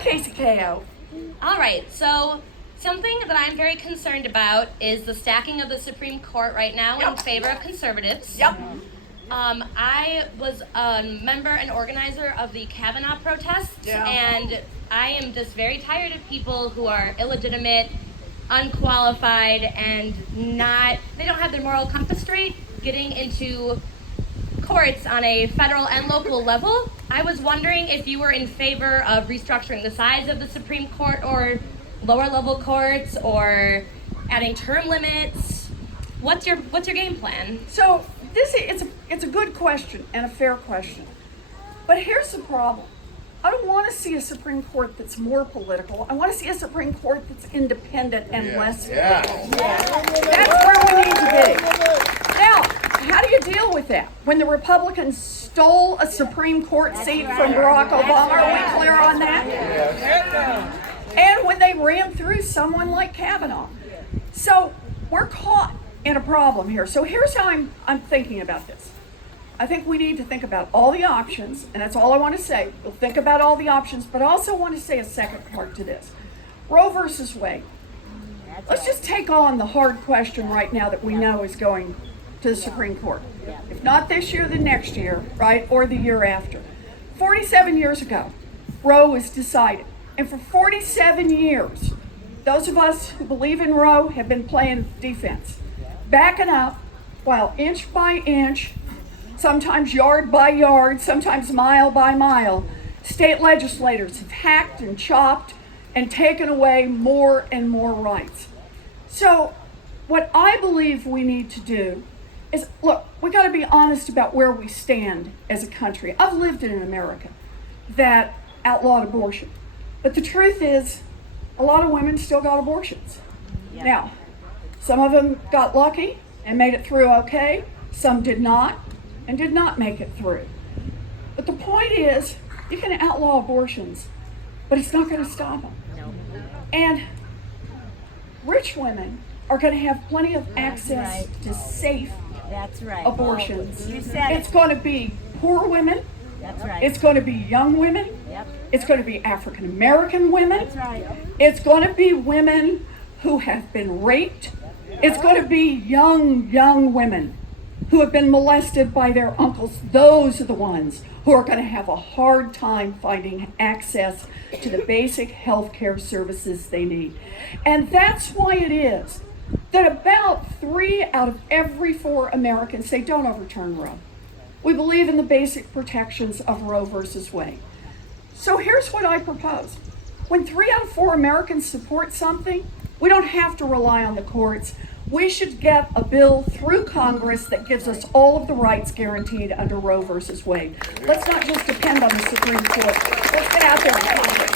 Casey Ko. All right, so something that I'm very concerned about is the stacking of the Supreme Court right now in favor of conservatives. Yep. I was a member and organizer of the Kavanaugh protests, and I am just very tired of people who are illegitimate, unqualified, and they don't have their moral compass straight getting into courts on a federal and local level. I was wondering if you were in favor of restructuring the size of the Supreme Court or lower level courts or adding term limits. What's your game plan? So it's a good question and a fair question. But here's the problem. I don't want to see a Supreme Court that's more political. I want to see a Supreme Court that's independent and less political. That's where we need to be. Now, how do you deal with that? When the Republicans stole a Supreme Court seat from Barack Obama, are we clear on that? And when they ran through someone like Kavanaugh. So we're caught in a problem here. So here's how I'm thinking about this. I think we need to think about all the options, and that's all I want to say. We'll think about all the options, but I also want to say a second part to this. Roe versus Wade. Let's just take on the hard question right now that we know is going to the Supreme Court. If not this year, then next year, right? Or the year after. 47 years ago, Roe was decided. And for 47 years, those of us who believe in Roe have been playing defense. Backing up while inch by inch, sometimes yard by yard, sometimes mile by mile, state legislators have hacked and chopped and taken away more and more rights. So what I believe we need to do is, look, we got to be honest about where we stand as a country. I've lived in America that outlawed abortion. But the truth is, a lot of women still got abortions. Yeah. Now, some of them got lucky and made it through okay. Some did not and did not make it through. But the point is, you can outlaw abortions, but it's not going to stop them. And rich women are going to have plenty of access to safe abortions. It's going to be poor women. That's right. It's going to be young women. Yep. It's going to be African American women. That's right. It's going to be women who have been raped. It's going to be young women who have been molested by their uncles. Those are the ones who are going to have a hard time finding access to the basic health care services they need. And that's why it is that about 3 out of every 4 Americans say don't overturn Roe. We believe in the basic protections of Roe versus Wade. So here's what I propose. When 3 out of 4 Americans support something, we don't have to rely on the courts. We should get a bill through Congress that gives us all of the rights guaranteed under Roe versus Wade. Let's not just depend on the Supreme Court. Let's get out there and